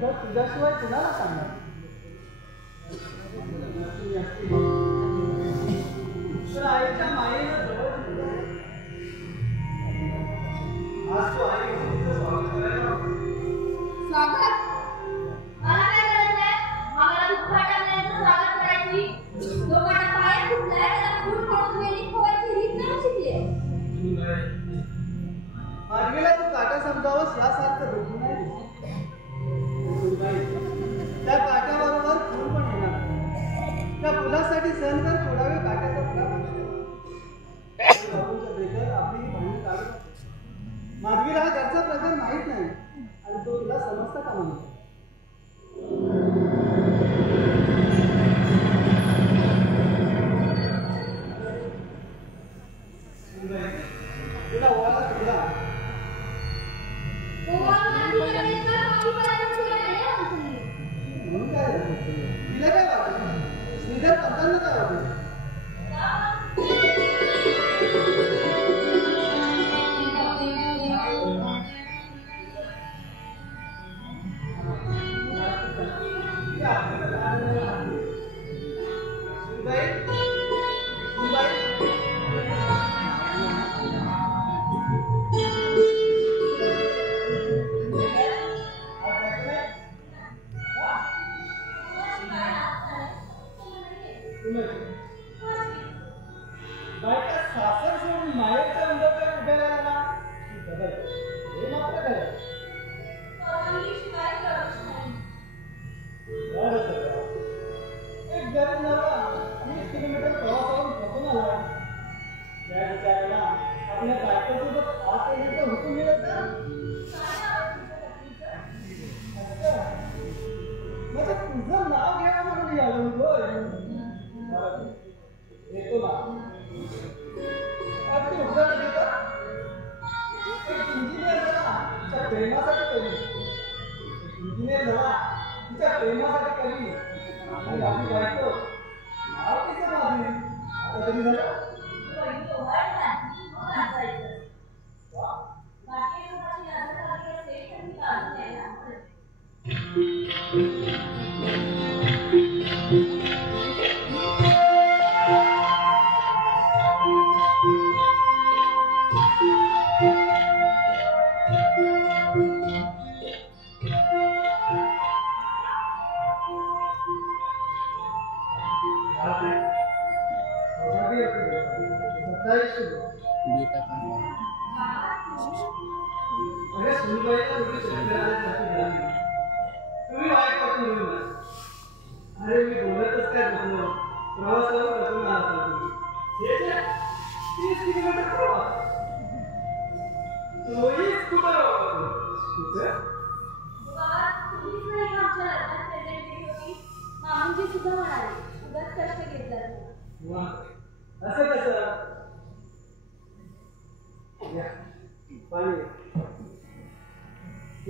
तुझ्याशिवाय कुणाला सांगणार? तर आईच्या मायेनं जवळ आज तो आई स्वागत करायला स्वागत? मला काय गरज आहे आम्हाला दुःखाच्या स्वागत करायची? लोकांना पाया फुटलाय त्याला फूट काढून वेली खोवायची रीत नाही शिकले. माधवीला तू काटा समजावंस यासारखं दुःख नाही. त्या काट्याबरोबर फूल पण येणार. त्या फुलासाठी सहन कर थोडा वेळ काट्याचा फुला बाबूंच्या बेकर आपली भांडण काढू. माधवीला हा घरचा प्रकार माहीत नाही आणि तो तुला समजता का म्हणतो. तुला ओळखला तुला तिला काय वाटतं? श्रीधर पंतांना काय वाटतं?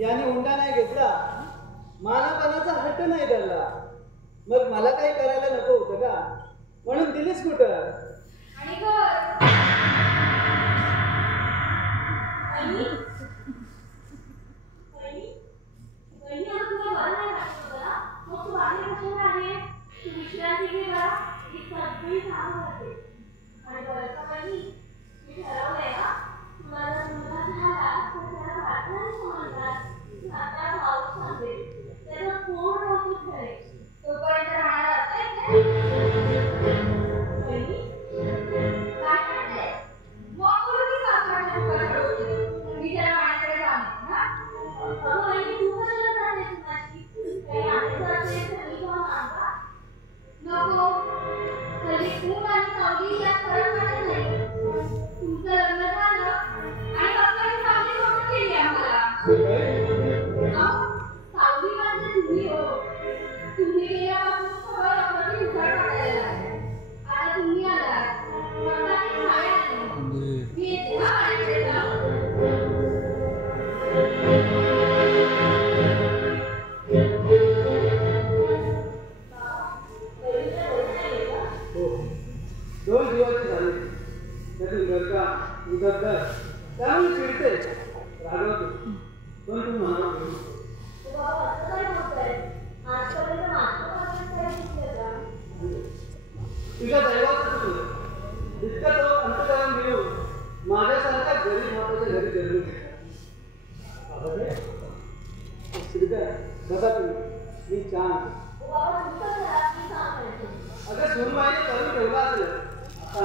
याने हुंडा नाही घेतला, मानापणाचा हट्ट नाही धरला, मग मला काही करायला नको होतं का? म्हणून दिलीच कुठं? मी बघा तुम्ही मी छान अगं सुनबाईने करून ठेवला असेल आता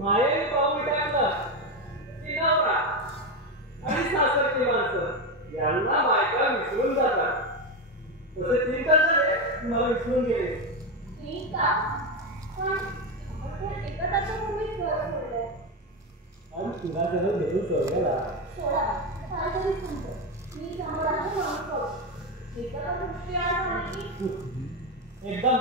माये पाव मिटायला ती नवरा आणि सासरची माणसं यांना बायका विसरून जातात तसे तीन तास झाले मला विसरून गेले आणि तुला जर घेऊन सोडला एकदम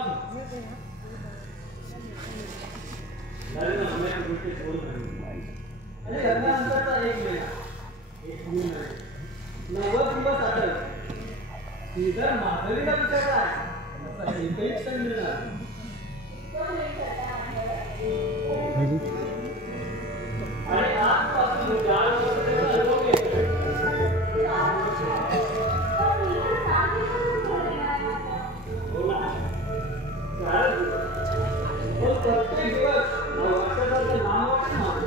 आणि लग्नानंतरचा एक महिना 90 दिवस आठवले ती जर माधवीला विचारला एकही क्षण मिळणार आणि आजपासून 4 वर्षाचा अनुभव येतोय हो ना 4 दिवस प्रत्येक दिवस वर्षाचा नाव वाटणार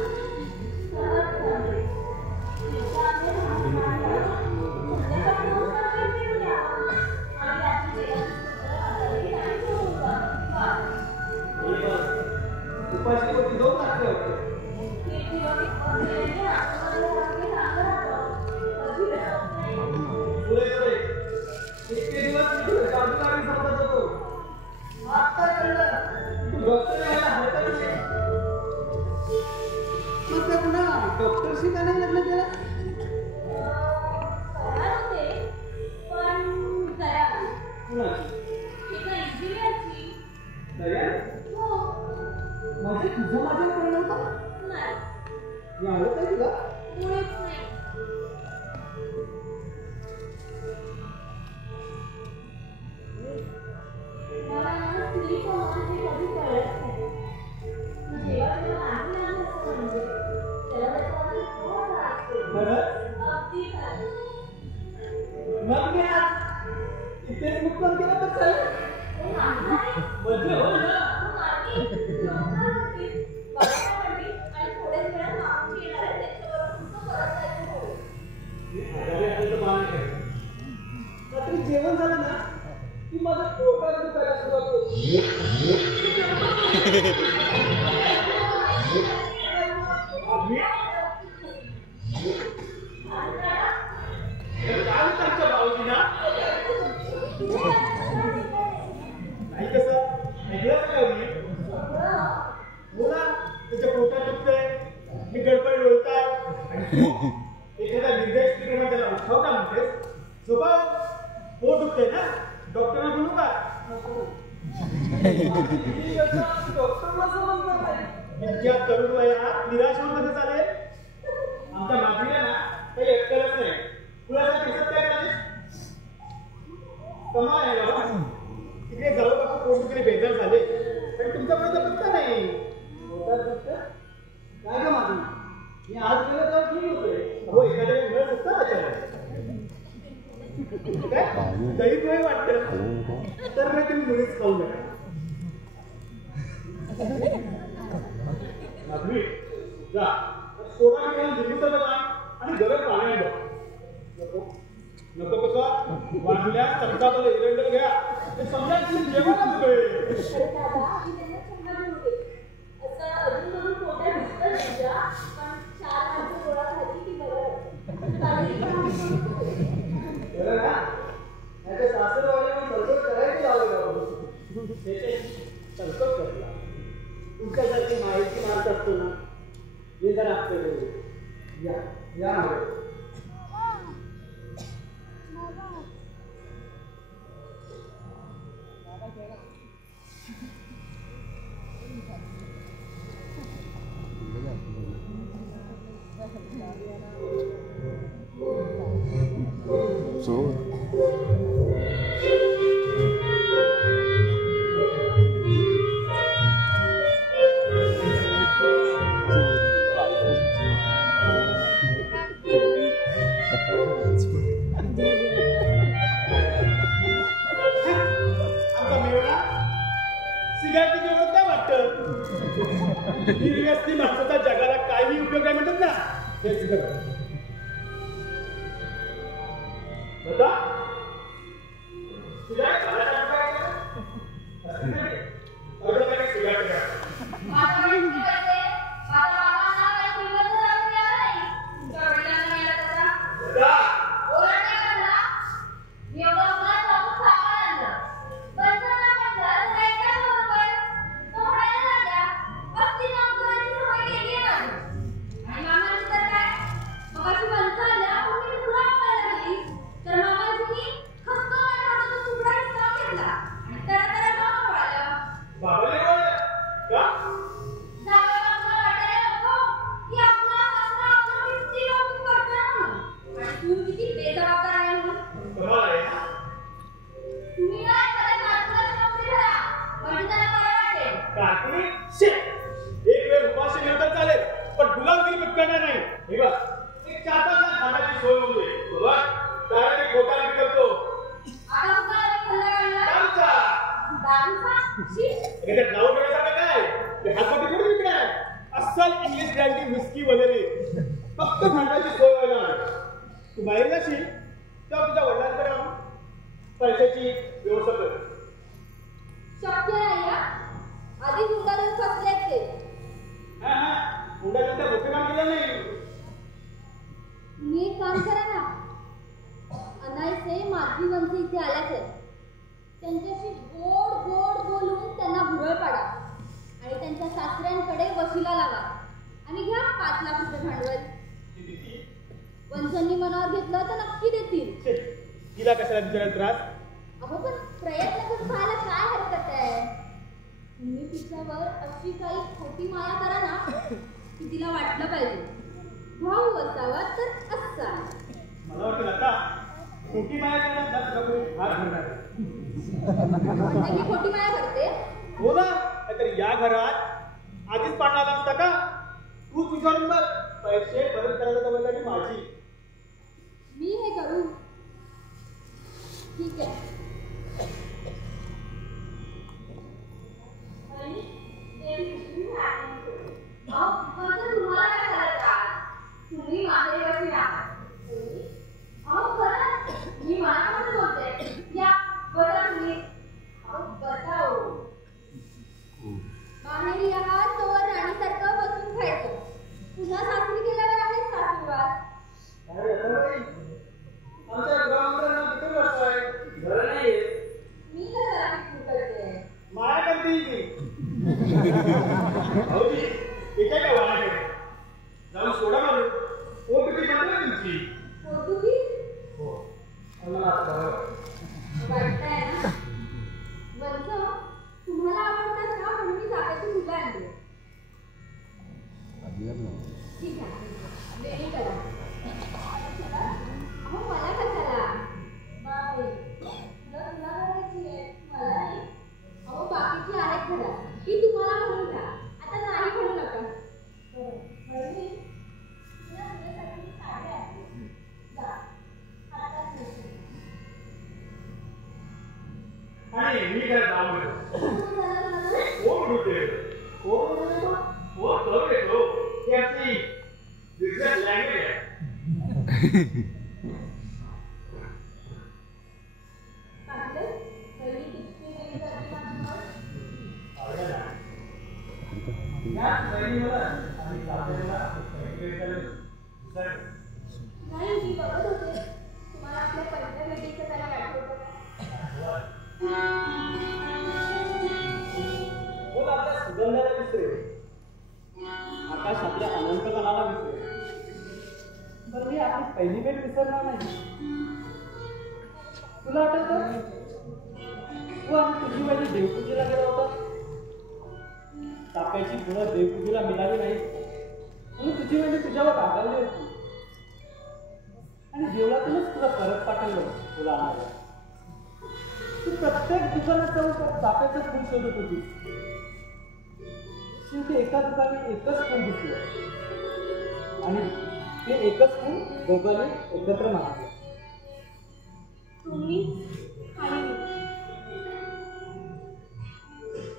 उपाशी होती 2 लागले होते इतके दिवस बाजूला समजत होतो आता कळलं तू डॉक्टर यायला हरकत नाही मग त्या पुन्हा डॉक्टरशी का नाही लग्न केलं म्हणजे तुझं माझ्या कळलं होतं यावं काय तुला मग मी आज इथेच मुक्काम केला तर चालेल म्हणजे हो ना रात्री जेवण झालं ना की माझं पोटात दुखायला सुरुवात होती नाही कसं ऐकलं का बोला त्याच्या पोटात दुखतंय मी गडबड बोलतात एखादा निर्देश तिकडे त्याला उठाव का म्हणतेस झोपाव पोट दुखतंय ना डॉक्टरना बोलू का इतक्या तरुण वयात निराश होऊन कसं चालेल आमच्या मागणीला ना काही अक्कलच नाही तुला दिसत काय करायचे कमाल आहे बाबा तिकडे जाऊ बाबा पोट दुखणे बेजार झाले पण तुमच्यापर्यंत पत्ता नाही काय का माझं मी आज गेलो तर ठीक होतोय हो एखाद्या वेळ सुद्धा अचानक काय दही पोहे वाटतं तर नाही तुम्ही मुलीच खाऊ नका माधवी जा सोडा घेऊन दिल्लीचं जा आणि गरम पाणी बघ नको नको कसं वाढल्या चमचामध्ये इरेंडर घ्या ते समजा तुम्ही जेवण तुमच्यासारखी माहिती मारत असतो ना मी जरा आपल्याकडे या निर्व्यसनी माणसाचा किलो काय म्हणतात ना ते सिद्ध करा. बघा तुला काय अस्सल इंग्लिश ब्रँडी विस्की वगैरे फक्त भांडायची सोय व्हायला. तू बाहेर जाशील तेव्हा तुझ्या वडिलांकडे आणून पैशाची व्यवस्था कर. शक्य नाही. आधी हुंडाला फसलेत ते. हुंडाला मोठं काम केलं नाही. तुम्ही एक काम करा ना. अनायसे माधवी वंशी इथे आल्याच आहेत. त्यांच्याशी गोड गोड बोलून त्यांना भुरळ पाडा आणि त्यांच्या सासऱ्यांकडे वशिला लावा आणि घ्या 5 लाख रुपये भांडवल. वंशांनी मनावर घेतलं तर नक्की देतील. तिला कशाला बिचारायला त्रास. अहो पण प्रयत्न करून पाहायला काय हरकत आहे. तुम्ही तिच्यावर अशी काही खोटी माया करा ना की तिला वाटलं पाहिजे भाऊ असावा तर असा. मला वाटतं आता खोटी माया करण्यात हात घालणार. म्हणजे मी खोटी माया करते. हो ना. तर या घरात आधीच पाडणार असता का. तूच विचारून बघ. पैसे परत करायला जबाबदारी माझी. मी हे करू. ठीक आहे. तुम्हाला काय करायचं. तुम्ही माझे कशी आहात. अहो खरं मी मनापासून बोलते. या बसा तुम्ही. बसा हो. माहेरी आहात तोवर राणीसारखं बसून खायचं. पुन्हा सासरी गेल्यावर आहे सासूरवास. मी कशाला पिकू करते. माया करते एका काय वाहन जाऊन सोडा मारू. पोटुकी बनवा तुमची. पोटुकी हो वाटतंय ना. वंश तुम्हाला आवडतात ना म्हणून मी जागाची मुलं आणली. ठीक आहे वेळी करा. अहो मला कशाला. बापरे तुला करायची आहे मला नाही. अहो बाकीची आहेत घरात ती तुम्हाला म्हणून घ्या. आता नाही म्हणू नका. आणि मी काय जाऊन कोण होते कोण करू येतो. ती आमची बिझनेस लँग्वेज आहे. नाही मी बघत होते तुम्हाला आपल्या पहिल्या भेटीचं त्याला वाटत बोल आपल्या सुगंधाला विसरे. आकाश आपल्या अनंतपणाला विसरे. तर मी आपली पहिली भेट विसरणार नाही. तुला आठवतं तू आणि तुझी माझी देवपूजेला गेला होता. ताप्याची फुलं देवपूजेला मिळाली नाही म्हणून तुझी म्हणजे तुझ्यावर रागावली होती आणि देवळातूनच तुला परत पाठवलं तुला आणायला. तू प्रत्येक दुकानात जाऊन ताप्याचं फुल शोधत होती. शेवटी एका दुकानी एकच फुल दिसलं आणि ते एकच फुल दोघांनी एकत्र मागले. तुम्ही आणि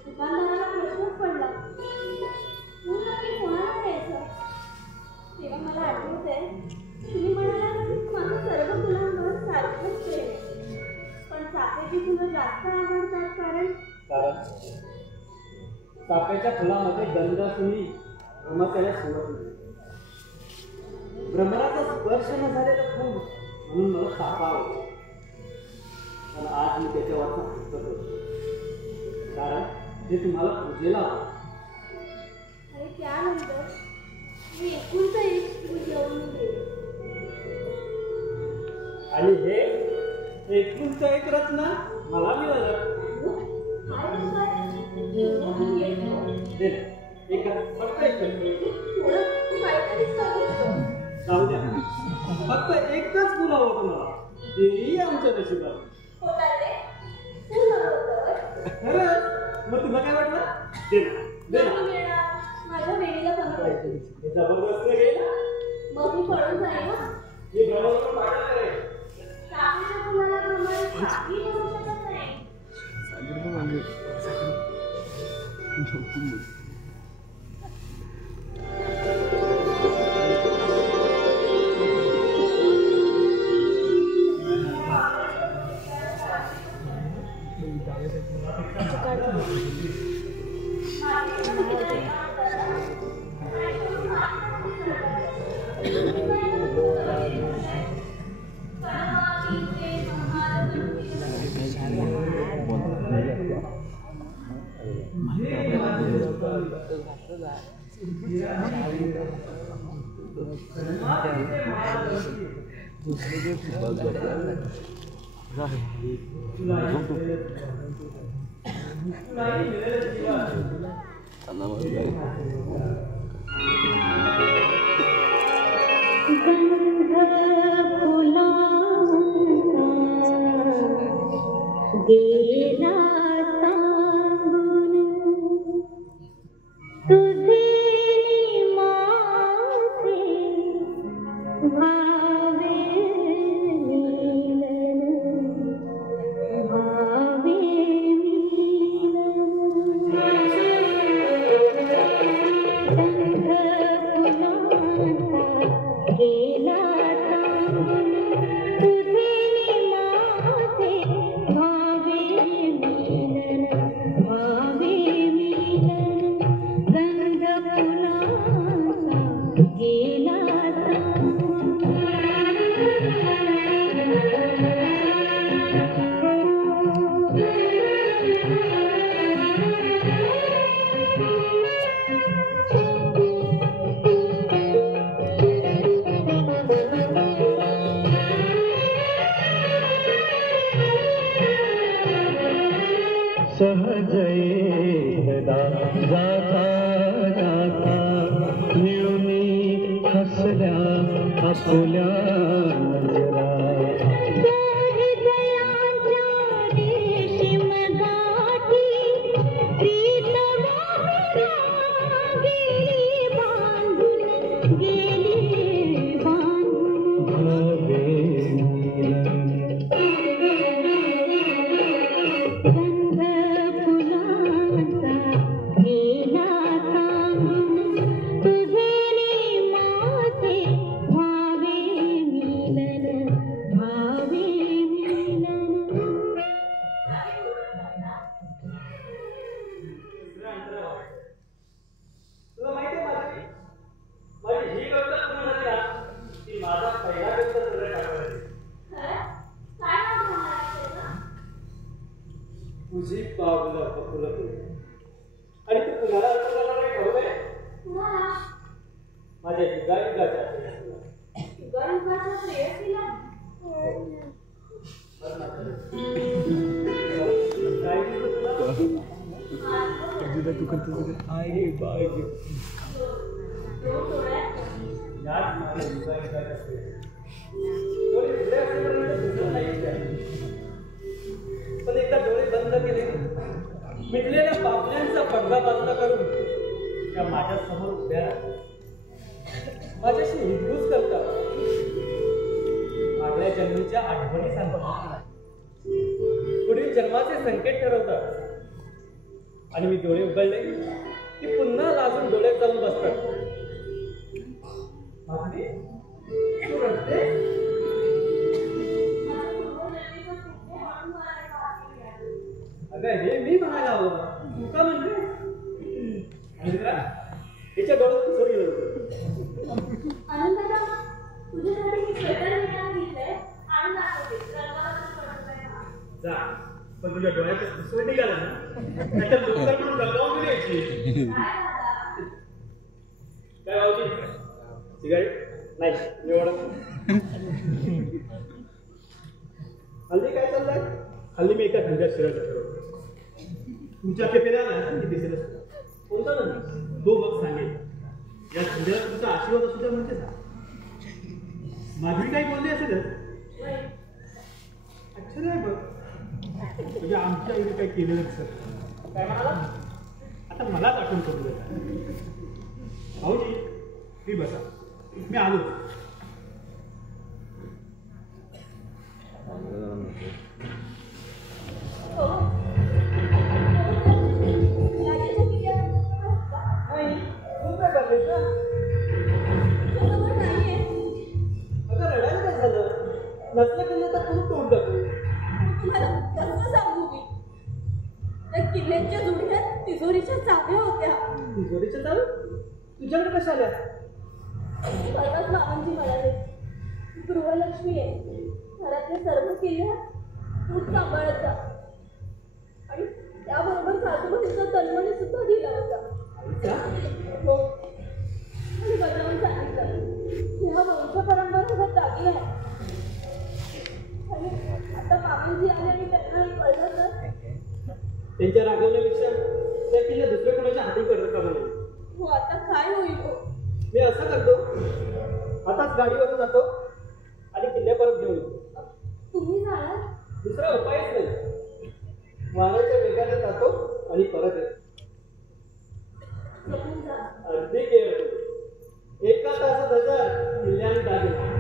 दुकानदाराला प्रश्नच पडला. तू नक्की कोणाला द्यायचं. चाफ्याच्या फुलामध्ये गंध असूनही त्याला शिवत नाही. भ्रमराचा स्पर्श न झालेलं फूल म्हणून मला तापावं. पण आज मी त्याच्यावरचा हट्ट करतो, कारण ते तुम्हाला पूजेला हवं. आणि त्यानंतर मी एकुलता एक फूल घेऊन गेले. आणि हे एकुलता एक रत्न मला मिळालं. फक्त जाऊ द्या, फक्त एकच फुल हवं तुम्हाला. तेही आमच्या नशिबात. मग तुला काय वाटलं? माझ्या वेळीला जबरदस्त गेला. मग मी पळून जाईल ना. चाफेच्या फुलाला प्रमाणे काही होऊ शकत नाही. तुझी पावलं पकडत आणि तू कुणाला अर्थ करणार नाही ठरवलंय? माझ्या युगायुगाच्या प्रेयसीला तू करतो आई बाय पण एकदा डोळे बंद केले, मिटलेल्या पापण्यांचा पडदा बाजूला करून त्या माझ्या समोर उभ्या राहतात, माझ्याशी हिरपूस करतात, मागल्या जन्मीच्या आठवणी सांगतात, पुढील जन्माचे संकेत ठरवतात. आणि मी डोळे उघडले की पुन्हा लाजून डोळ्यात जाऊन बसतात. तू रडते? अगं हे मी म्हणायला हवं, तू का म्हणते? नाहीतर लोकल म्हणून गप्पावून द्यायची. काय भाऊजी सिगारेट नाही निवड. हल्ली काय चाललंय? हल्ली मी एका धंद्यात शिरायचं ठरवलं. तुमच्या केपेला ना की दिसेलच कोणता ना तो बघ सांगेल. या धंद्याला तुमचा आशीर्वाद असू द्या म्हणते ना. माझी काही बोलली असेलच. आश्चर्य आहे बघ. म्हणजे आमच्या इथे काही केलेलं सर काय म्हणाला. आता मलाच आठवण करून देता. भाऊजी मी बसा मी आलो. नसलं केलं तर खूप तोंड टाकू. तुम्हाला कसं सांगू मी. त्या किल्ल्यांच्या जुडक्यात तिजोरीच्या चाव्या होत्या. तिजोरीच्या चाव्या तुझ्याकडे कशा आल्या? परवाच मामांजी म्हणाले गृहलक्ष्मी आहे घरातल्या सर्व किल्ल्या तूच सांभाळत जा. आणि त्याबरोबर सासूबाईंचा तन्मणी सुद्धा दिला होता. हो आणि बजावून सांगितलं ह्या वंश परंपरेचा दागिना आहे. आणि आता मामांजी आले आणि त्यांना कळलं तर त्यांच्या रागवण्यापेक्षा त्या किल्ल्या दुसऱ्या कोणाच्या हाती पडत का म्हणे. हो आता काय होईल. हो मी असं करतो आताच गाडीवरून जातो आणि किल्ल्या परत घेऊन येतो. तुम्ही जाणार? दुसरा उपायच नाही. वाऱ्याच्या वेगाने जातो आणि परत येतो. अगदी केअर. एका तासात 1000 किल्ल्याने दागिना.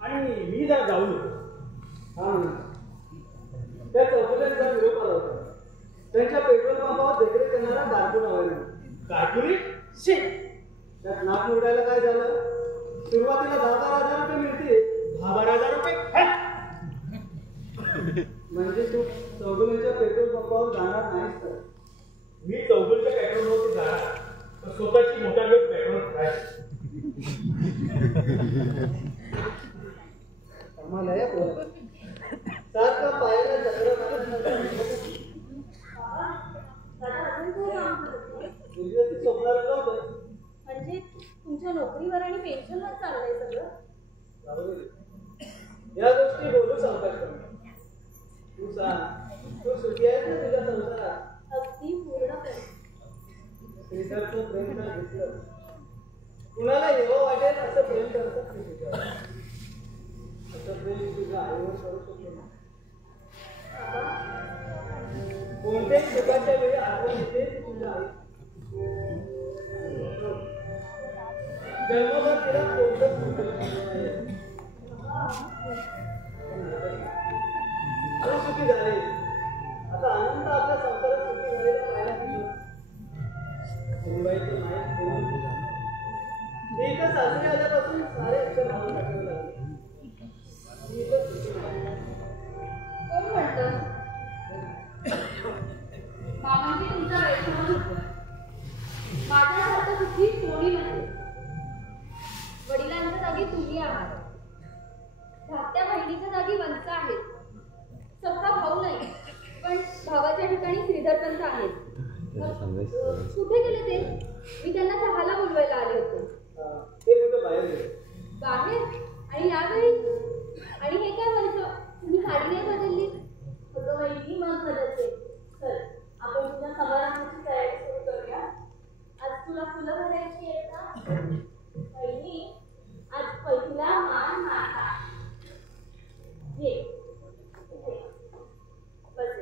आणि मी जरा जाऊन त्या चौकशांचा विरोध आला होता. त्यांच्या पेट्रोल पंपावर देखरेख करणारा कारकून हवा. कारकुनी त्यात नाक निवडायला काय झालं. सुरुवातीला 10-12 हजार रुपये मिळते. 10-12 रुपये म्हणजे तू चौगुलीच्या पेट्रोल पंपावर जाणार नाहीस तर. मी चौगुलीच्या पेट्रोलवरती जाणार तर स्वतःची मोठा वेळ पेट्रोल आम्हाला या सारखा पायाला जत्रा स्वप्न रंग होतं. म्हणजे तुमच्या नोकरीवर आणि पेन्शनवर चाललंय सगळं. या गोष्टी बोलू सांगतात. तू सांग तू सुखी आहेस ना तुझ्या संसारात? अगदी पूर्णपणे. श्रीधरचं प्रेम जर घेतलं कुणाला हेवा वाटेल असं प्रेम करतात मी तुझ्यावर. असं प्रेम तुझ्या आईवर करू शकतो ना. कोणत्याही सुखाच्या वेळी आठवण येते तुझ्या आई. जन्मभर तिला कोणतंच सुखी झाले. आता आनंद आपल्या संसारात सुखी झालेला पाहायला मिळतो. मुंबईचं माहीत करून मी इथं सासरी आल्यापासून सारे अक्षर भावून टाकावे लागले. कोण म्हणतं मामांची तुमचा वैष्णव माझ्यासारखं सुखी कोणी नसेल. वडिलांच्या जागी तुम्ही आहात. धाकट्या बहिणीच्या जागी वंचा आहेत. सख्खा भाऊ नाही पण भावाच्या ठिकाणी श्रीधरपंत आहेत. कुठे गेले ते? मी त्यांना चहाला बोलवायला आले होते. बाहेर? आणि यावेळी? आणि हे काय वंच? तुम्ही साडी नाही बदलली? अगं वहिनी मग बदलते. चल आपण तुझ्या समारंभाची तयारी सुरू करूया. आज तुला फुलं भरायची आहेत का? वहिनी आज पहिला मान माझा. ये बस.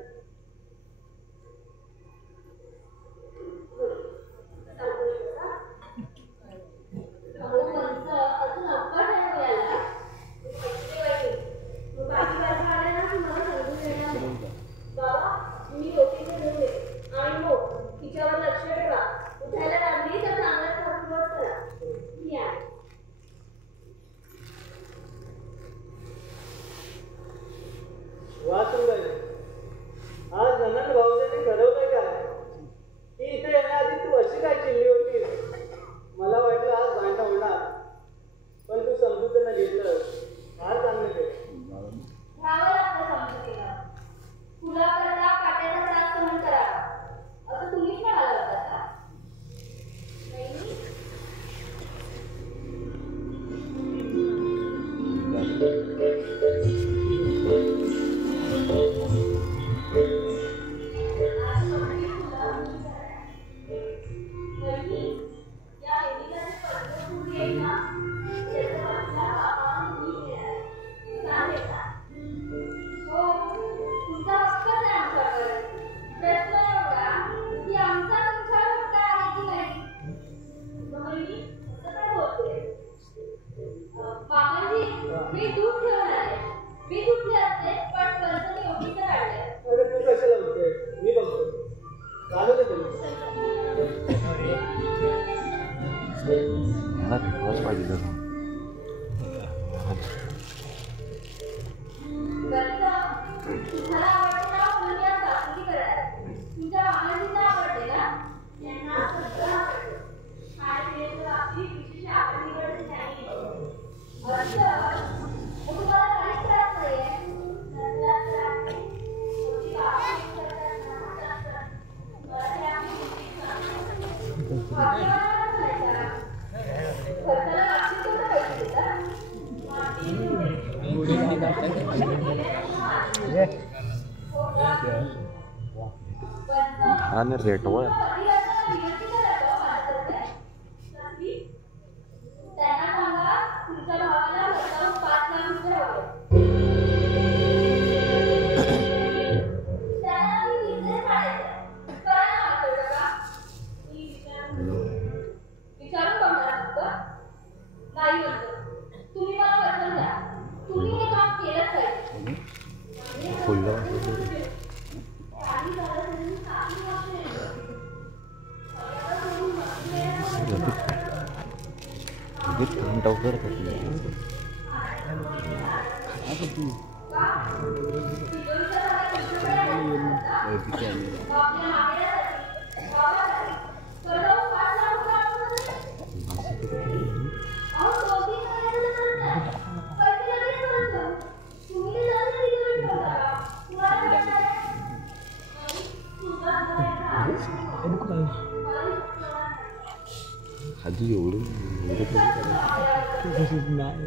पण कंस एवढीच काढले. अरे तू कशाला होते मी बघतो चालू दे तुम्ही भेटवाच पाहिजे जरा. तुम्हाला आवडते ना मुलगी आज दाखवली करायला. तुमच्या मामाजींना आवडते ना यांना सगळं आवडते. खायला आपली विशेष आवड निवड नाही. असं मग तुम्हाला काहीच त्रास नाहीये. आणि रेटवर आधी एवढं नाही.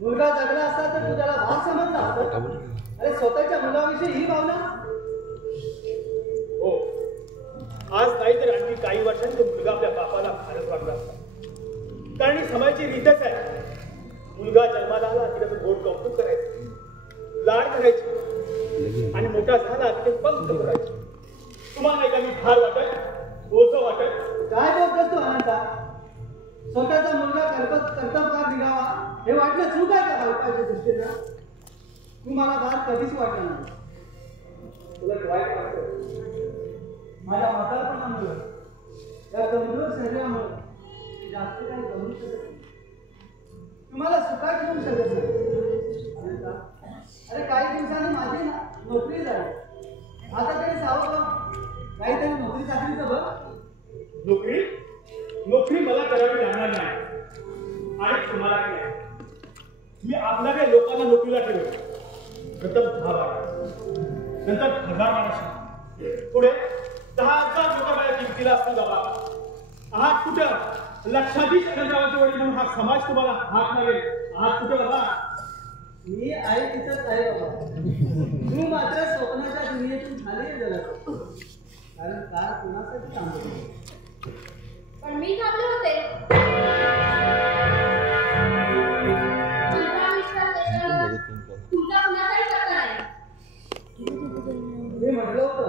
मुलगा जगला असता तर तू त्याला भाग समजला असता. अरे स्वतःच्या मुलाविषयी ही भावना. हो आज नाही तर आणखी काही वर्षांनी तो मुलगा आपल्या बापाला फारच वाटला असता. कारण ही समाजाची रीतच आहे. मुलगा जन्माला आला की त्याचं गोड कौतुक करायचं, लाड करायचे आणि मोठा झाला की ते पंख करायचे. तुम्हाला नाही का मी भार वाटत, ओझं वाटत? काय बोलतोस तू अनंता? स्वतःचा मुलगा कर्तबगार निघावा हे वाटणं चूक आहे का बालकाच्या दृष्टीनं? तू मला भार कधीच वाटला नाही. तुला वाईट वाटतं? माझ्या म्हातारपणामुळं, या कमजोर शरीरामुळं जास्त काही जमू शकत नाही. तुम्हाला सुखात ठेवू शकत नाही. अनंता, अरे काही दिवसांनी माझी नोकरी झाली. आता तरी सावध काहीतरी नोकरी चाकरीचं बघ. नोकरी नोकरी मला करावी लागणार नाही आणि तुम्हाला नाही. मी आपल्या लोकांना नोकरीला ठेवलं. प्रथम 10 बारा, नंतर 1000 माणसं, पुढे 10,000 लोक माझ्या किमतीला असतील. बाबा आहात कुठं? लक्षाधीश खंडावाचे वडील म्हणून हा समाज तुम्हाला हात मारेल. आहात कुठं बाबा? मी आहे तिथंच आहे बाबा. तू मात्र स्वप्नाच्या दुनियेतून खाली गेला. कारण काळ कुणासाठी थांबतो? पण मी थांबले होते. तुमचा कुणाचाही शब्द नाही. मी म्हटलं होतं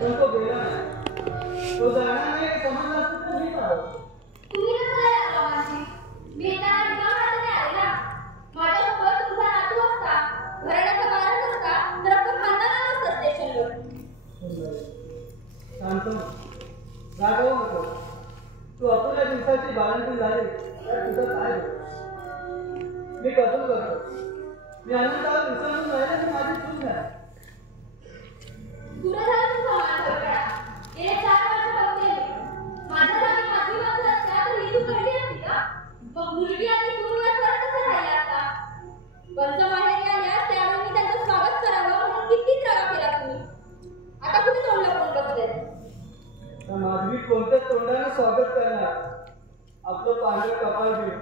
पण तो गेला नाही. तो जाणार नाही समजलं असतं तर मी पाहतो. तुम्ही कसं काय लागला माझी? मी येताना रिकामा हाताने आले ना. माझ्यासोबत तुमचा नातू असता, घराण्याचा बाळच असता, तर आपण खानदानाला नसतं स्टेशनवर. शांत रागवू नको. तू अपुऱ्या दिवसाची बाळंती झाली तर तुझं काय होतं? मी कबूल करतो. मी आनंदावर विसरून राहिले तर माझी चूक नाही. पुरं झालं तुमचा मान ठेवला. गेले 4 वर्ष बघते मी. माझ्यासाठी माझी माणसं असत्या तर ही तू घडली असती का? मग मुलगी आणि सूर्य करत कसं राहिला असता? वंश माहेरी आल्या त्यावेळी मी त्यांचं स्वागत करावं म्हणून किती त्रास केला तुम्ही. आता कुठे तोंड लपवून बसले? तर माधवी कोणत्या तोंडाने स्वागत करणार? आपलं पांढरं कपाळ घेऊन.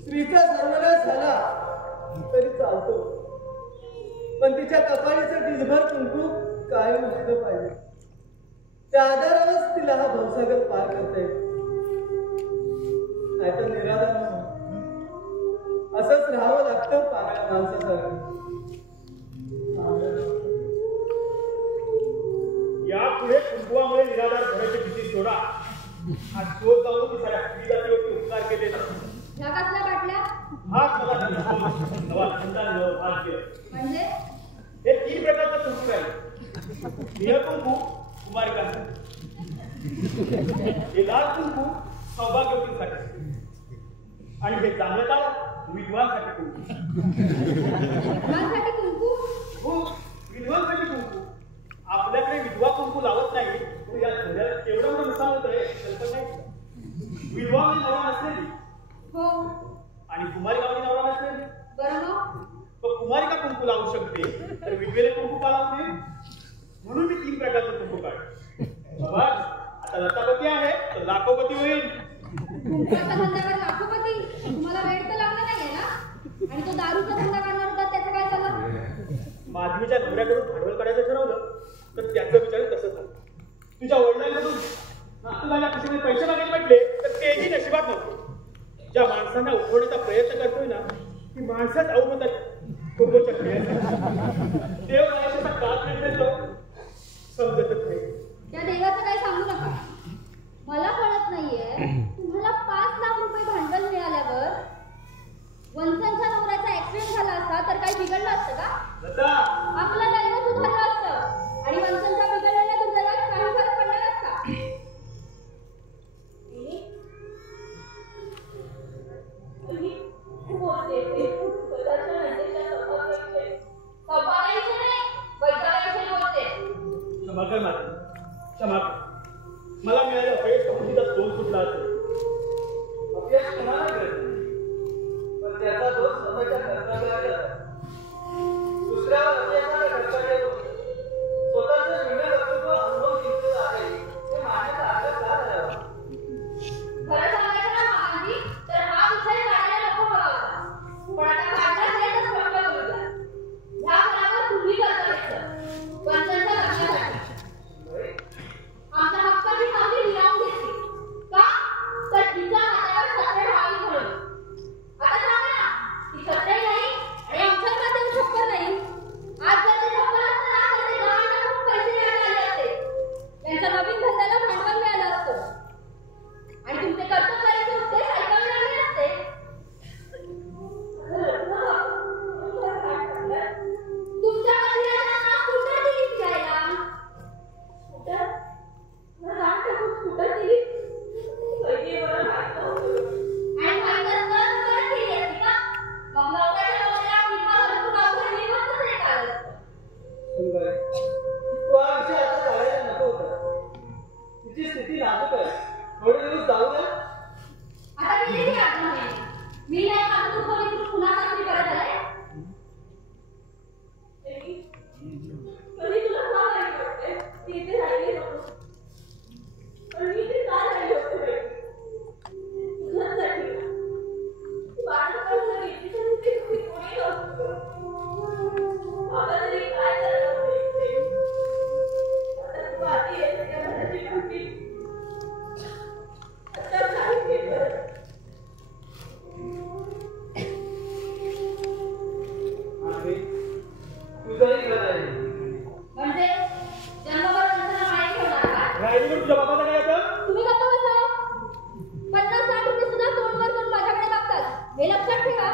स्त्रीचा सर्वनाश झाला तरी चालतो, पण तिच्या कपाळीचं डिजभर कुंकू कायम असलं पाहिजे. त्या आधारावरच तिला हा भवसागर पार करता येईल. नाहीतर निराधार म्हणून असंच राहावं लागतं पागळ्या माणसासारखं. यापुढे कुंकवामुळे निराधार होण्याची भीती सोडा. हा शोध जाऊन साऱ्या स्त्रीजातीवरती उपकार केले. ह्या कसल्या बाटल्या? हाच मला नवा छंदा, नवं भाग्य. म्हणजे हे 3 प्रकारचं कुंकू आहे. निळ कुंकू कुमारिकांसाठी, हे लाल कुंकू सौभाग्यवतींसाठी आणि हे जांभळं विद्वांसाठी कुंकू. मुलांसाठी कुंकू? हो, विद्वांसाठी कुंकू. आपल्याकडे विधवा कुंकू लावत नाही. या धंद्याला केवढं मोठं नुकसान होत आहे कल्पना नाही. विधवा म्हणजे नवरा नसलेली हो. आणि कुमारिका नवरा नसलेली. बरं मग? तो कुमारिका कुंकू लावू शकते तर विधवेला कुंकू का लावू नये? म्हणून मी 3 प्रकारचं कुंकू काढले. बाबा आता लतापती आहे तर लाखोपती होईल. कुंकूचा धंद्यावर लाखोपती? तुम्हाला वेळ तर लागला नाहीये ना? आणि तो दारूचा धंदा काढणार होता त्याचं काय झालं? माधवीच्या नवऱ्याकडून भांडवल काढायचं ठरवलं तर त्याचं विचार तसंच झालं. तुझ्या वडिलांकडून तुला कशाने पैसे मागायला म्हटले तर तेही नशिबात नव्हते. ज्या माणसांना उठवण्याचा प्रयत्न करतोय ना ती माणसंच अवमतात कुंभोच्या खेळासाठी. देव आयुष्याचा काळ मिळतो समजतच नाही. त्या देवाचं काही सांगू नका. मला कळत नाहीये तुम्हाला 5 लाख रुपये भांडवल मिळाल्यावर वंशांच्या नवऱ्याचा ऍक्सिडेंट झाला असता तर काही बिघडलं असतं का? आपलं दैव सुधारलं असतं आणि वंशांच्या बिघडलेल्या दुर्दैवात काही फरक पडला नसता. मला मिळालं अपयश कंपनीचा दोन सुटला असेल. अपयश कोणाला मिळत पण त्याचा दोष स्वतःच्या कर्तव्यावर दुसऱ्यावर अपयशाला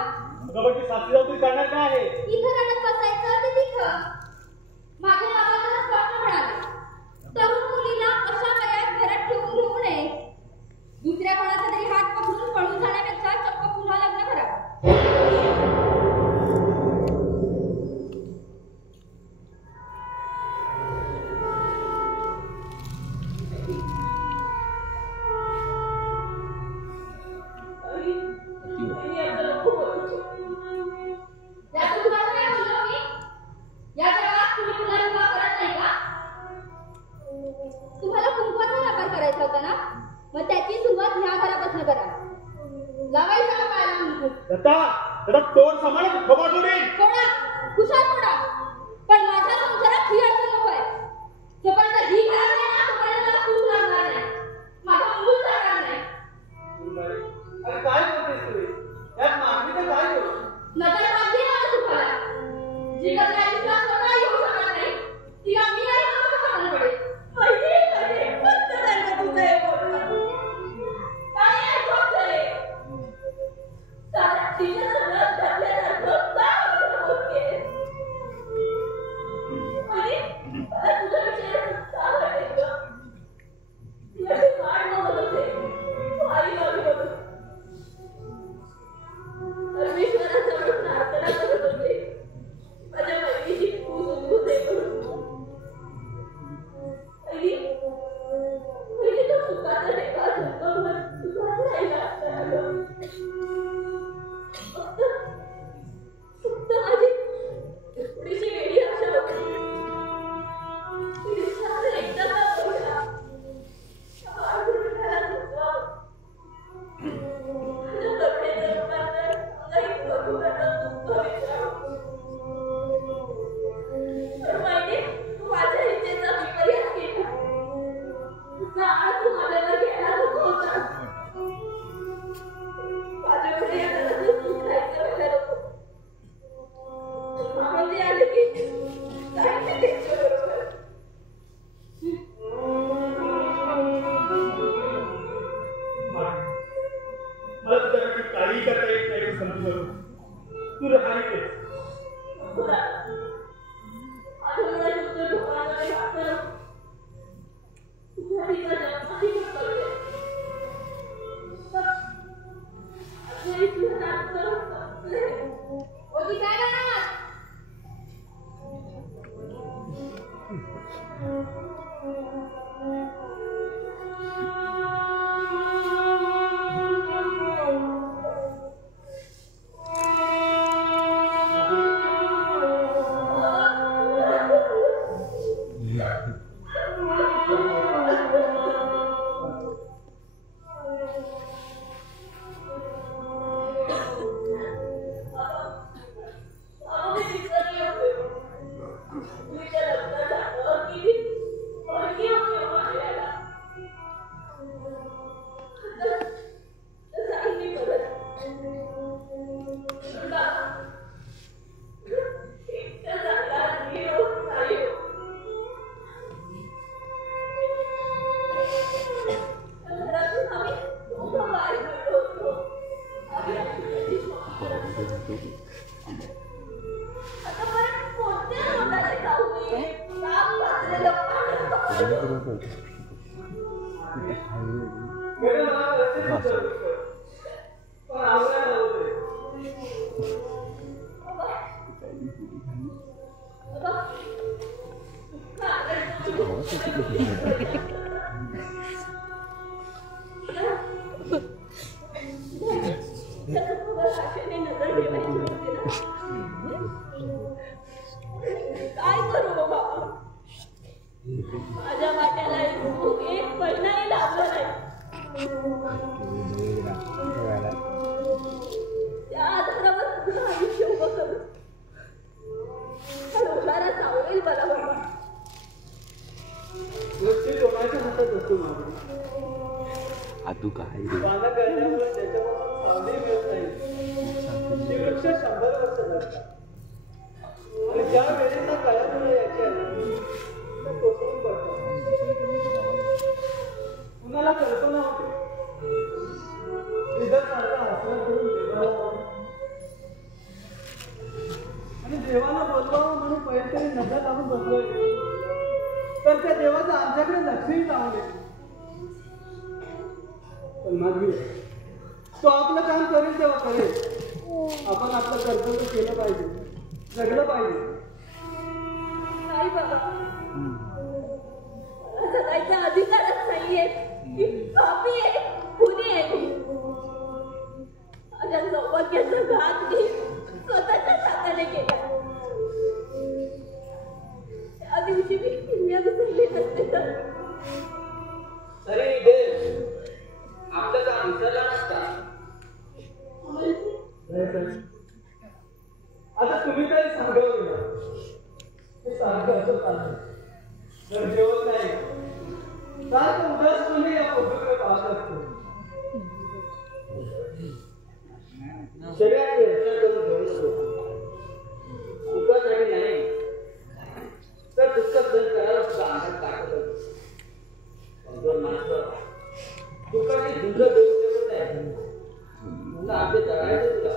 अगं पण ती सासरी जाऊन करणार काय आहे? इथं रडत बसायचं ते तिथं. माझ्या बाबा तर स्पष्ट म्हणाले, तरुण मुलीला अशा वयात घरात ठेवून घेऊ नये. दुसऱ्या कोणाचा तरी हात पकडून पळून जाण्यापेक्षा चक्क पुन्हा लग्न करा. तुम्हाला कुंकवाचा व्यापार करायचा होता ना, मग त्याची सुरुवात ह्या घरापासून करा. लावायचा ना पायाला कुंकू. दत्ता तोड सांभाळ, खबर सोडेल. फोडा, कुशाल फोडा, पण माझ्या संसारात ही अडचण नको आहे. जोपर्यंत ही घरात नाही ना, तोपर्यंत मला सूट लागणार नाही, माझा मूल लागणार नाही. अरे काय बोलतेस तू? यात मागणीचं काय दोष? नजर लागली मला सुखाला. जी कधी विश्वास स्वतः येऊ शकत नाही, तिला मी आणि मला सांगणं पडेल. आतू काय पानं गळल्यामुळे त्याच्यापासून सावली मिळत नाही. ती वृक्ष 100 वर्ष जगतात. आणि ज्या वेळेला कळ्यामुळे याची कोसळून पडतात. कुणाला कल्पना होती सारखा आश्रय करून देवाला ह्याच्यात आपण बसलोय तर त्या देवाचं आमच्याकडे लक्षही जाऊ नये. पण माधवी, तो आपलं काम करेल तेव्हा करेल. आपण आपलं कर्तव्य केलं पाहिजे, जगलं पाहिजे. नाही बाबा, मला जगायचा अधिकारच नाहीये. पापी आहे, खुनी आहे. माझ्या सौभाग्याचा घात मी स्वतःच्याच हाताने केला. त्या दिवशी मी किल्ल्या विसरली नसते तर तरी देव आपलं काम विसरला नसता. आता तुम्ही तरी सांगावं ना, ते सारखं असं चालतं. जर जेवत नाही सारखं उदास तुम्ही या फोटोकडे पाहत असतो. शरीरात रक्षण करून घेऊ नको. दुःखासाठी नाही तर दुःख सहन करायला सुद्धा अंगात ताकद असते. जर माणसं दुःखाची झुंज देऊ शकत नाही पुन्हा आपले जगायचं तुला.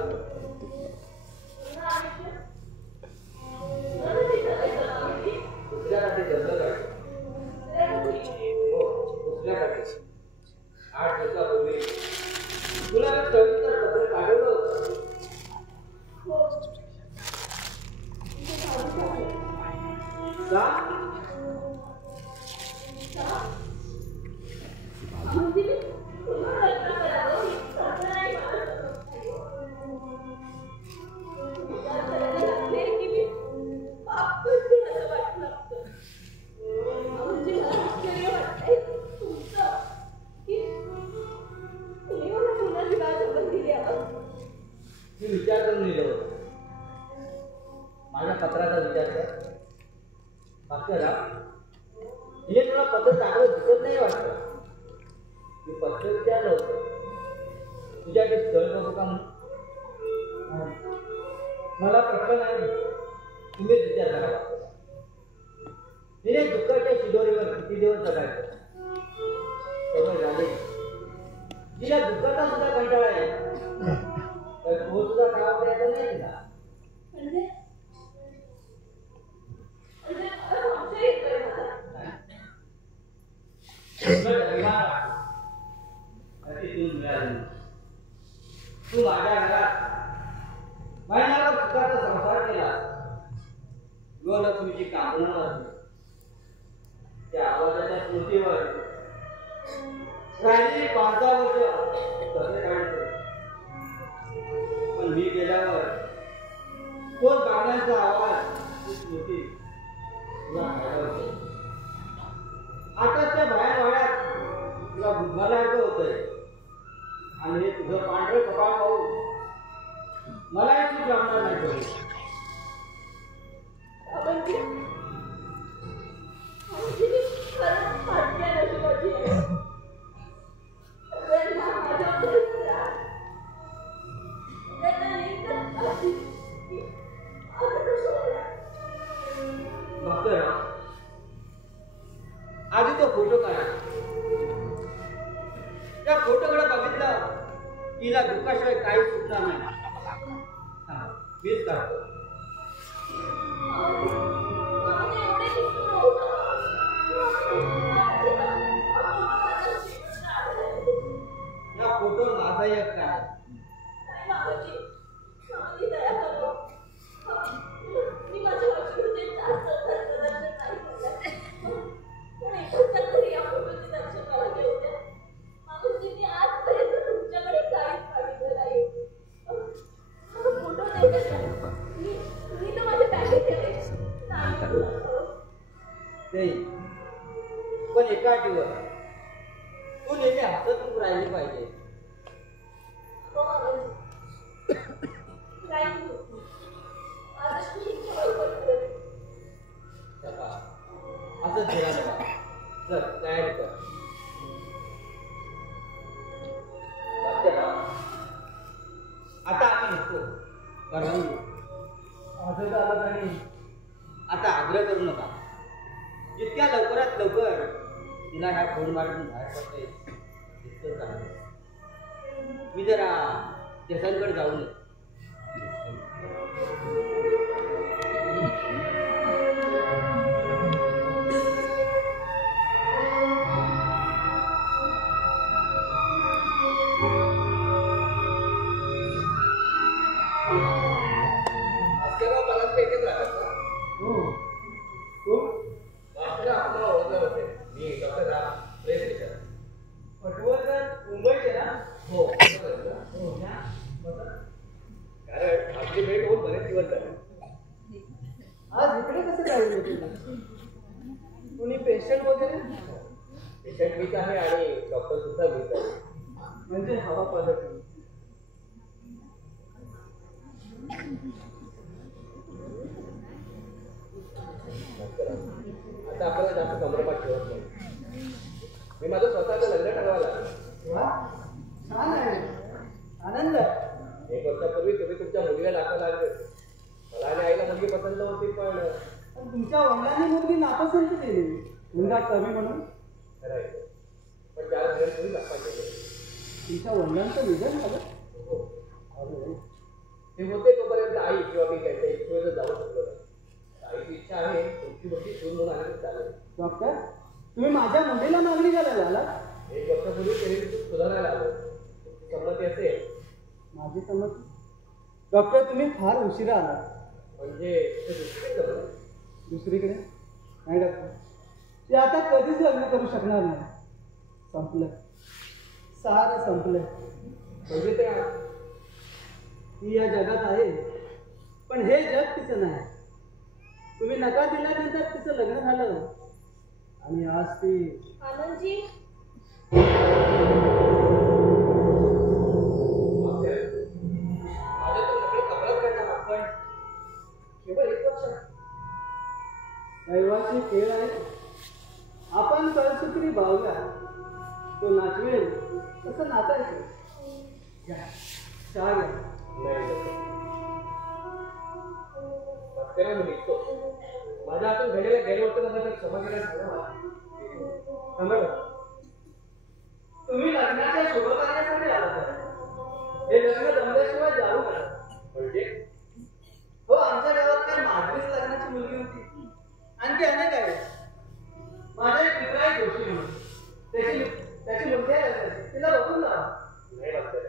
दुसऱ्यासाठी जगलं पाहिजे. हो, दुसऱ्यासाठी. 8 दिवसापूर्वी तुला मी सविस्तर पत्र काढवलं होतं. का? मी विचार करून लिहिलं होतं. माझ्या पत्राचा विचार कर. भास्करराव, हे तुला पत्र चांगलं दिसत नाही वाटतं. मी पत्र विचारलं होतं तुझ्याकडे स्थळ नको का म्हणून. मला प्रश्न नाही, तुम्हीच विचार करा. तिने दुःखाच्या शिदोरीवर किती दिवस जगायचं सवय झाली. तिला दुःखाचा सुद्धा कंटाळा आहे तर तो सुद्धा त्रास द्यायचा नाही तिला. तू माझ्या घरात महिन्याला सुखाचा संसार केला. गृहलक्ष्मीची कांपणावर त्या आवाजाच्या स्मृतीवर राहिलेली 5-10 वर्ष कसं काढतो. पण मी गेल्यावर तो गाण्याचा आवाज ती स्मृती तुला खायला होते. आता त्या बाहेर वाड्यात तुला गुदमालायचं होतंय आणि हे तुझं पांढरं कपाळ पाहून मलाही तू जमणार नाही करू. आधी तो फोटो काढा. त्या फोटोकडे बघितलं तिला दुःखाशिवाय काही सुचणार नाही. मीच काढतो. या फोटोवर माझा एक काय पण एका अटीवर तू नेहमी हसत राहिली पाहिजे. असंच फिरायला का चल तयारी कर. आता आम्ही निघतो. कारण असं झालं नाही. आता आग्रह करू नका. जितक्या लवकरात लवकर तिला ह्या फोन मारून बाहेर पडते तितकं चांगलं. मी जरा स्टेशनकडे जाऊन येतो. भास्करराव परांजपे इथेच राहतात ना? हो. कोण? भास्करराव आपल्याला ओळखलं होते. मी doctor Ram, press reporter. Patwardhan मुंबईचे ना? हो. हो ना? बसा. कारण आपली भेट होऊन बरेच दिवस झाले. आज इकडे कसं काय आले तुम्ही? कोणी पेशंट वगैरे? पेशंट मीच आहे आणि डॉक्टर सुद्धा मीच आहे. म्हणजे हवा पालक. आता आपल्याला जास्त कमरपाठ ठेवत नाही. मी माझं स्वतःचं लग्न ठरवायला लागलो. वा, छान आहे. आनंद. 1 वर्षापूर्वी तुम्ही तुमच्या मुलीला दाखवायला लागले. मला आणि आईला मुलगी पसंत होती, पण तुमच्या वडिलांनी मुलगी नापसंत केली. मुलगा कमी म्हणून. खरं आहे. पण त्याला घरी तुम्ही दाखवा केले. तुमच्या वडिलांचं निधन झालं? हो. ते होते तोपर्यंत आई किंवा मी त्यांच्या इच्छेवर जाऊ शकलो नाही. आईची इच्छा आहे तुमची मुलगी सून म्हणून आली तर चालेल. डॉक्टर, तुम्ही माझ्या मुलीला मागणी करायला आला? 1 वर्षापूर्वी त्यांनी सुधारायला आलो. संमती असेल? माझी संमती. डॉक्टर, तुम्ही फार उशिरा आला. म्हणजे ते दुसरीकडे जमलं. दुसरीकडे? नाही डॉक्टर, ते आता कधीच लग्न करू शकणार नाही. संपलं, सारं संपलं. म्हणजे ते ती या जगात आहे, पण हे जग तिचं नाही. तुम्ही नकार दिल्यानंतर तिचं लग्न झालं आणि आज ती. आनंदजी, दैवाचे खेळ आहे. आपण कळसुत्री बावल्या, तो नाचवेल तसं नाचायचं. घ्या, चहा घ्या. मी निघतो. माझ्या हातून घडलेल्या गैरवर्तनाबद्दल क्षमा केल्यास सांगा. तुम्ही लग्नाच्या शुभकार्यासाठी आलात. हे लग्न जमल्याशिवाय जाऊ नका. म्हणजे हो, आमच्या गावात काही माधवीच लग्नाची मुलगी होती. आणखी अनेक आहेत. माझा एक मित्र आहे जोशी म्हणून. त्याची मुलगी आहे, तिला बघून जा. नाही वाटतं.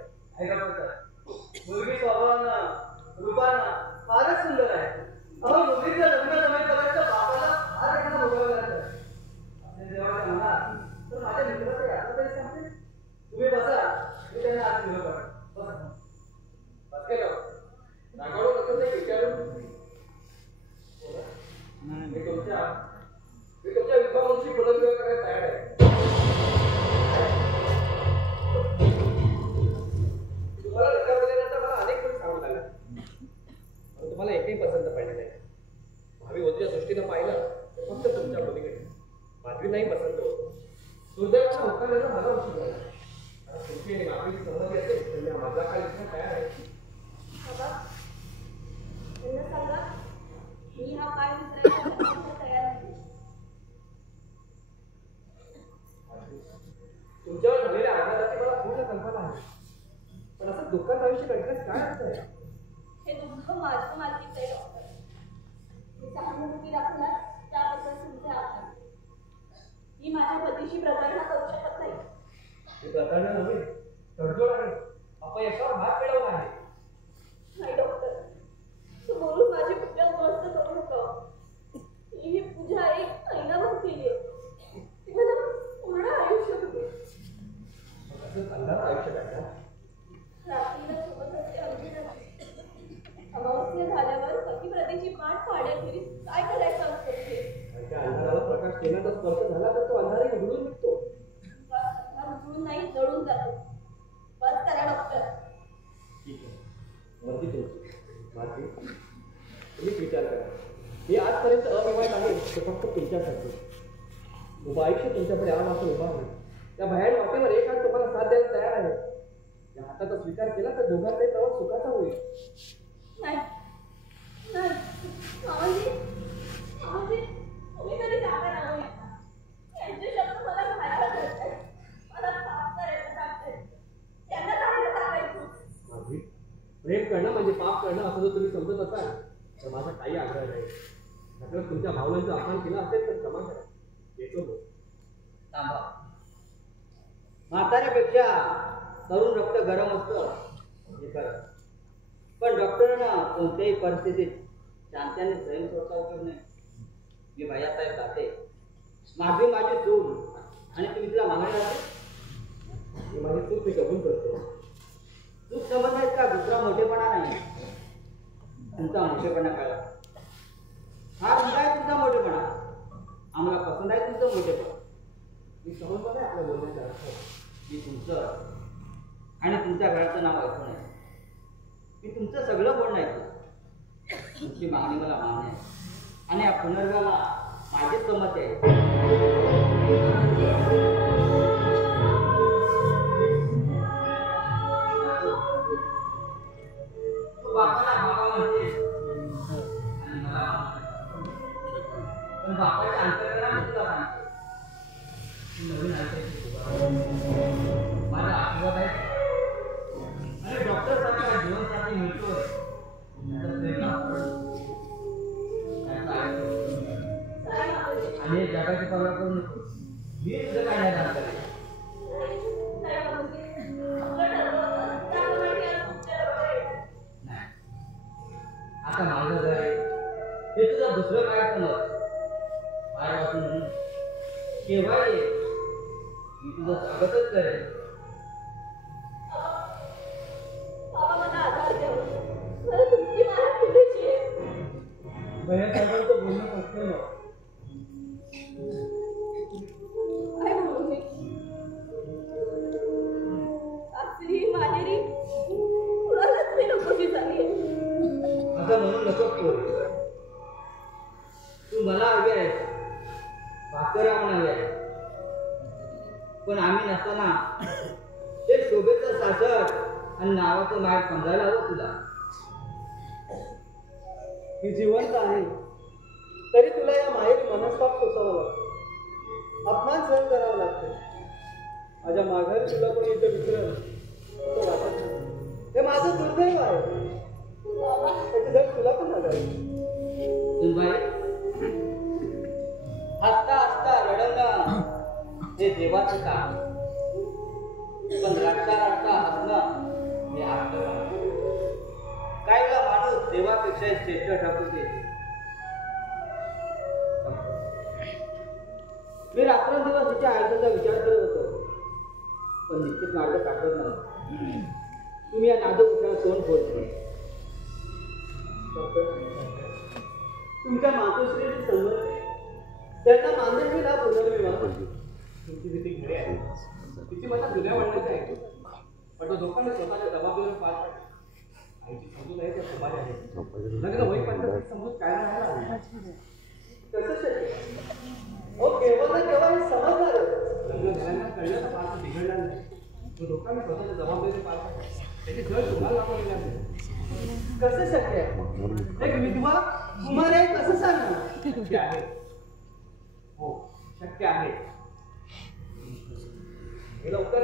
ऐका सर, मुलगी स्वभावानं रूपानं फारच सुंदर आहे. अहो, मुलीचं लग्न जमेपर्यंत बापाला फार एखादा भोगावं लागतं. असे जेव्हा सांगणार तर माझ्या मित्राचं याचं तरी सांगते. तुम्ही बसा, मी त्यांना आज निरोप करतो. बसा. रागावलं कसं नाही विचारून. मी तुमच्या विभागांशी पुनर्विवाह करायला तयार आहे. तुम्हाला नकार दिल्यानंतर मला अनेक गोष्टी सांगू लागल्या. तुम्हाला एकही पसंत पडले नाही. भावी वधूच्या दृष्टीनं पाहिलं तर फक्त तुमच्या मुलीकडे माधवी नाही पसंत होतो. दुर्दैवाचा होकार याचा मला उशीर झाला. तुमची आणि माधवीची संमती असेल तर मी माझा काय लिहिणं तयार आहे. बाबा, त्यांना सांगा मी हा काय विचारायला तयार आहे. तुमच्यावर झालेल्या आघाताची मला पूर्ण कल्पना आहे. पण असं दुःखात आयुष्य कंटाळत काय अर्थ आहे? हे दुःख माझं मालकीच आहे डॉक्टर. मी सहानुभूती दाखवणार त्याबद्दल तुमचे आभार. मी माझ्या पतीशी प्रतारणा करू शकत नाही. ही प्रतारणा नव्हे, तडजोड आहे. अपयशावर हात मिळवला आहे. नाही डॉक्टर, तू बोलून माझी पूजा उद्ध्वस्त करू नका. ही पूजा एक महिनाभर केली आहे. ती मला पूर्ण आयुष्य होते. असं अंधार आयुष्य काढणार. रात्रीला सोबत असते अंधेर. अमावस्या झाल्यावर पतिप्रतीची पाठ पाड्याखेरीज काय करायचं असतं ते. आणि त्या अंधाराला प्रकाश देण्याचा स्पर्श झाला तर तो अंधारही उघडून निघतो. उजळून नाही, जळून जातो. बस करा डॉक्टर. ठीक आहे, मर्जी तुमची. माझी तुम्हीच विचार करा. मी आजपर्यंत अविवाहित आहे ते फक्त तुमच्यासाठी. उभं आयुष्य तुमच्याकडे आम असं उभा आहे. त्या भयान वाटेवर एक हात तुम्हाला साथ द्यायला तयार आहे. या हाताचा स्वीकार केला तर दोघांचाही प्रवास सुखाचा होईल. नाही नाही मावजी, मावजी, तुम्ही कधी जागा नाही. यांचे शब्द मला भायला धरतात. मला पाप करायला सांगतात. त्यांना चांगलं सांगायचं. माझी प्रेम करणं म्हणजे पाप करणं असं जर तुम्ही समजत असाल तर माझा काही आग्रह नाही. नकळत तुमच्या भावनांचं अपमान केलं असेल तर क्षमा करा. येतो मग. थांबा. म्हाताऱ्यापेक्षा तरुण रक्त गरम असतं हे खरं. पण डॉक्टरांना कोणत्याही परिस्थितीत शांत्याने स्वयं सोडता उपयोग नाही. मी भैयासाहेब जाते, माझी चूक आणि तुम्ही तिला मागणी राहते. माझी चूक मी कबूल करतो. चूक समजण्यात का दुसरा मोठेपणा नाही, तुमचा मोठेपणा कळला. हा तुमचा आहे तुमचा मोठेपणा, आम्हाला पसंत आहे तुमचं मोठेपणा. मी समजलं नाही आपल्या बोलण्याचा अर्थ. मी तुमचं आणि तुमच्या घराचं नाव ऐकून आहे. मी तुमचं सगळं बोलणं ऐकलं. तुमची मागणी मला मान्य आहे आणि या पुनर्विवाहाला माझीच संमत आहे. तू बापाला बाबा म्हणते आणि मला पण बापाच्या अंतर्गणाने तुला सांगते. नवीन माझा आशीर्वाद आहे आणि डॉक्टर साहेब जीवनसाथी मिळतोय आणि जगाची पर्वा करू नको. मी तुझं काय नाही जाणणार आहे. आता माझं घर आहे ते तुझं दुसरं काय समज. बाहेरपासून म्हणून केव्हा ये मी तुझं स्वागतच करेन. भैयासाहेबांचं बोलणं कसलं असं म्हणून नको तू मला हवी आहे, भाकरावून हवी आहे. पण आम्ही नसताना ते शोभेचं सासर आणि नावाचं माय समजायला हवं तुला. ही जिवंत आहे तरी तुला या माहेरी मनस्ताप सोसावा लागतो, अपमान सहन करावा लागतो. माझ्या माघारी तुला कोणी इथं विसरलं असं वाटत नाही. हे माझं दुर्दैव आहे. त्याची जर तुला पण लागावी. सुनबाई, हसता हसता रडणं हे देवाचं काम, पण रडता रडता हसणं हे आपलं काम. काही वेळा माणूस देवापेक्षा श्रेष्ठ ठरतो ते. मी रात्रंदिवस तिच्या आयुष्याचा विचार करत होतो, पण निश्चित मार्ग सापडत नाही. तुम्ही या नाजूक विचारात तोंड फोडले. तुमच्या मातोश्रीची संबंध त्यांना मान्य होईल हा पुनर्विवाह. तुमची तिथे घरे आहे, तिची मला जुन्या वळणाची ऐकू, पण तो लोकांना स्वतःच्या जबाबदारीवर पार पाडतो. आईची समजून आहे त्या सुमारे आहे. लग्न होईपर्यंत समजून काय राहिला कसं शक्य? हो, केव्हा ना केव्हा हे समजणार. लग्न झाल्यानं कळलं तर फारसं बिघडलं नाही. तो लोकांना स्वतःच्या जबाबदारीवर पार पाडतो. त्याची घर तुम्हाला लावलेला आहे. कसं शक्य आहे? एक विधवा कुमार आहे कसं सांगणार? शक्य आहे, हो शक्य आहे. हे लवकर